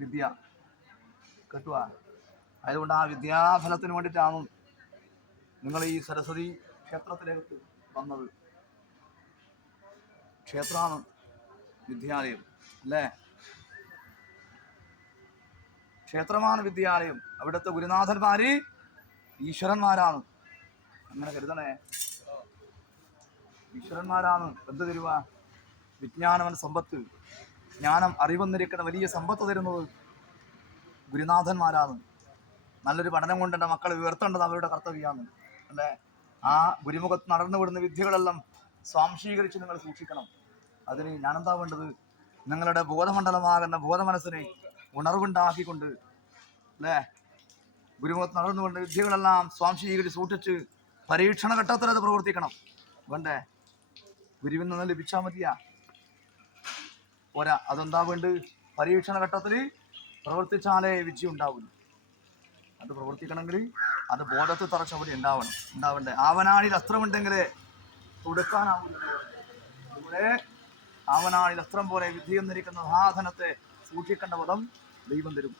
വിദ്യ കേട്ടുവാ. അതുകൊണ്ട് ആ വിദ്യാഫലത്തിന് വേണ്ടിയിട്ടാണ് നിങ്ങൾ ഈ സരസ്വതി ക്ഷേത്രത്തിലേക്ക് വന്നത്. ക്ഷേത്രമാണ് വിദ്യാലയം അല്ലേ? ക്ഷേത്രമാണ് വിദ്യാലയം. അവിടുത്തെ ഗുരുനാഥന്മാര് ഈശ്വരന്മാരാണ്. അങ്ങനെ കരുതണേ. ഈശ്വരന്മാരാണ്. എന്ത് തരുക? വിജ്ഞാനവൻ സമ്പത്ത്, ജ്ഞാനം അറിവെന്നിരിക്കുന്ന വലിയ സമ്പത്ത് തരുന്നത് ഗുരുനാഥന്മാരാണ്. നല്ലൊരു പഠനം കൊണ്ട് എൻ്റെ മക്കളെ ഉയർത്തേണ്ടത് അവരുടെ കർത്തവ്യമാണ് അല്ലേ? ആ ഗുരുമുഖത്ത് നടന്നു വിടുന്ന വിദ്യകളെല്ലാം സ്വാംശീകരിച്ച് നിങ്ങൾ സൂക്ഷിക്കണം. അതിന് ഞാനെന്താ വേണ്ടത്? നിങ്ങളുടെ ബോധമണ്ഡലമാകുന്ന ബോധമനസ്സിനെ ഉണർവുണ്ടാക്കിക്കൊണ്ട് അല്ലേ, ഗുരുമുഖത്ത് നടന്നു വിടുന്ന വിദ്യകളെല്ലാം സ്വാംശീകരിച്ച് സൂക്ഷിച്ച് പരീക്ഷണ ഘട്ടത്തിൽ അത് പ്രവർത്തിക്കണം. വേണ്ടേ? ഗുരുവിൽ നിന്ന് ലഭിച്ചാൽ മതിയാ പോരാ. അതെന്താ വേണ്ട? പരീക്ഷണ ഘട്ടത്തിൽ പ്രവർത്തിച്ചാലേ വിജയം ഉണ്ടാവുള്ളൂ. അത് പ്രവർത്തിക്കണമെങ്കിൽ അത് ബോധത്തിൽ തറച്ചവിടെ ഉണ്ടാവണ്ടേ? ആവനാഴിൽ അസ്ത്രമുണ്ടെങ്കിലേ തുടുക്കാനാവില്ല. ഇവിടെ ആവനാഴിൽ അസ്ത്രം പോലെ വിധി എന്നിരിക്കുന്ന സാധനത്തെ സൂക്ഷിക്കേണ്ട പദം ദൈവം തരും.